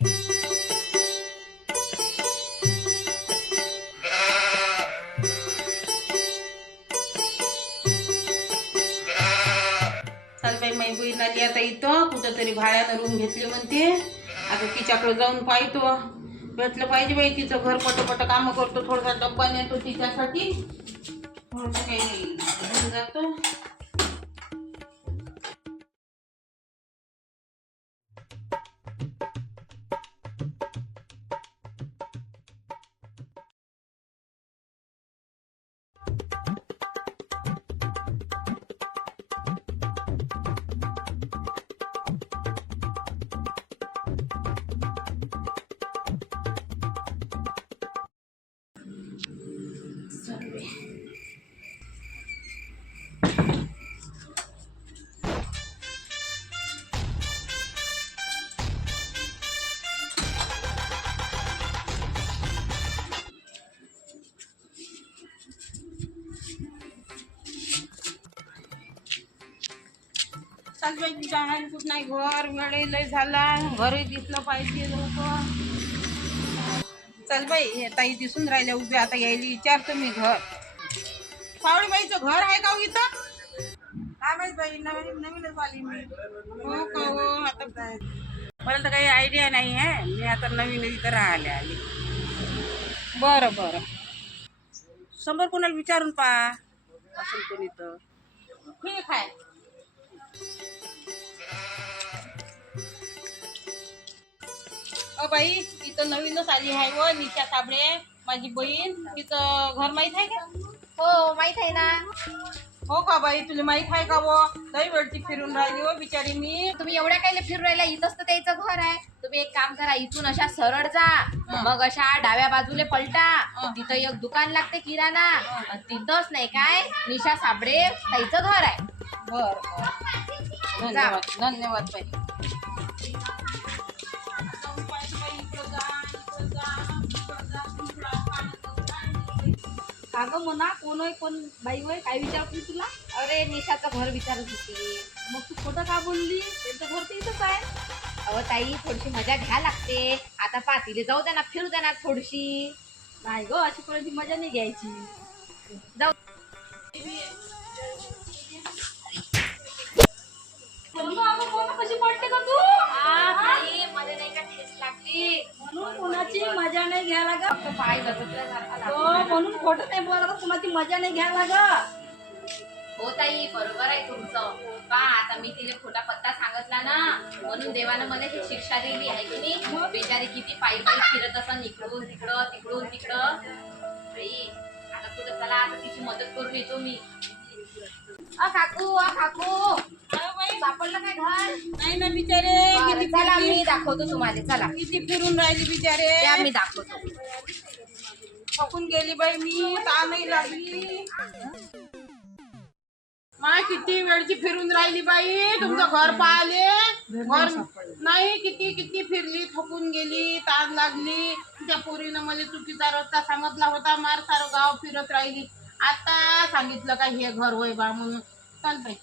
चल बाई, माई बहीण आली आता इथं कुठंतरी भाड्यानं रूम घेतली म्हणते. आता तिच्याकडे जाऊन पाहतो, भेटलं पाहिजे बाई. तिचं घर पटपट कामं करतो, थोडासा डब्बा नेतो तिच्यासाठी, थोडंसं काही घेऊन जातो. चालबाई, तुझ्या कुठ नाही, घर वेळ लय झाला, घरही दिसलं पाहिजे लोक. चल बाई, हे ताई दिसून राहिल्या उभ्या, आता यायला विचारतो मी घर. सावळीबाईचं घर आहे का हो इथं? काय माहित बाई, नवीनच आली मी. हो का हो, आता मला तर काही आयडिया नाही आहे, मी आता नवीन इथं राहायला आली. बरं बरं, समोर कोणाला विचारून पहा असेल कोणी तर. ठीक आहे. बाई, तिथं नवीनच आली आहे व निशा साबळे, माझी बहीण. तिचं घर माहित आहे का? हो माहित आहे ना. हो का बाई, तुला माहित आहे का व? लई वेळची फिरून राहिली हो बिचारी मी. तुम्ही एवढ्या काही फिरून राहिला, इथंच तर त्याचं घर आहे. तुम्ही एक काम करा, इथून अशा सरळ जा, मग अशा डाव्या बाजूले पलटा, तिथं एक दुकान लागते किराणा, आणि तिथंच नाही काय निशा साबळे त्याचं घर आहे. बर धन्यवाद धन्यवाद बाई. अगं म्हणा, कोण होय, कोण बाई होय, काय विचारतो तुला? अरे निशाचं घर विचारत होती. मग तू खोटं का बोलली? त्यांचं घर तर इथंच आहे. अहो ताई, थोडीशी मजा घ्या लागते. आता पातीले जाऊ द्या ना, फिरू द्या ना थोडीशी. नाही ग, अशी कोणाची मजा नाही घ्यायची. जाऊ. कशी पडते का तू? ताई, मला नाही का ठेच लागली म्हणून कोणाची मजा नाही घ्यायला ग. तो पाय गजबजल्यासारखा हो, लागला. म्हणून खोटं नाही बोलायला, कोणाची मजा नाही घ्यायला ग. हो ताई, बरोबर आहे तुमचं. पा आता मी तिला खोटा पत्ता सांगितला ना, म्हणून देवानं मला ही शिक्षा दिली आहे की नाही. बेचारी किती पायी पायी फिरत असं, इकडून तिकडं तिकडून तिकडं. ताई, आता कुठं चला, आता तिची मदत करून येतो मी. काकू सापडलं काय घर? नाही ना बिचारे, बरं, किती चला मी दाखवतो तुम्हाला. चला किती फिरून राहिली बिचारे. या, मी दाखवतो. थकून गेली बाई मी, ताणही लागली. माय किती वेळची फिरून राहिली बाई, तुमचं घर पाहिले. घर नाही, किती किती फिरली, थकून गेली, ताण लागली. त्या पोरीनं मला चुकीचा रस्ता सांगितला होता, मार सारं गाव फिरत राहिली. आता सांगितलं का हे घर होय बा म्हणून. चाल बाई.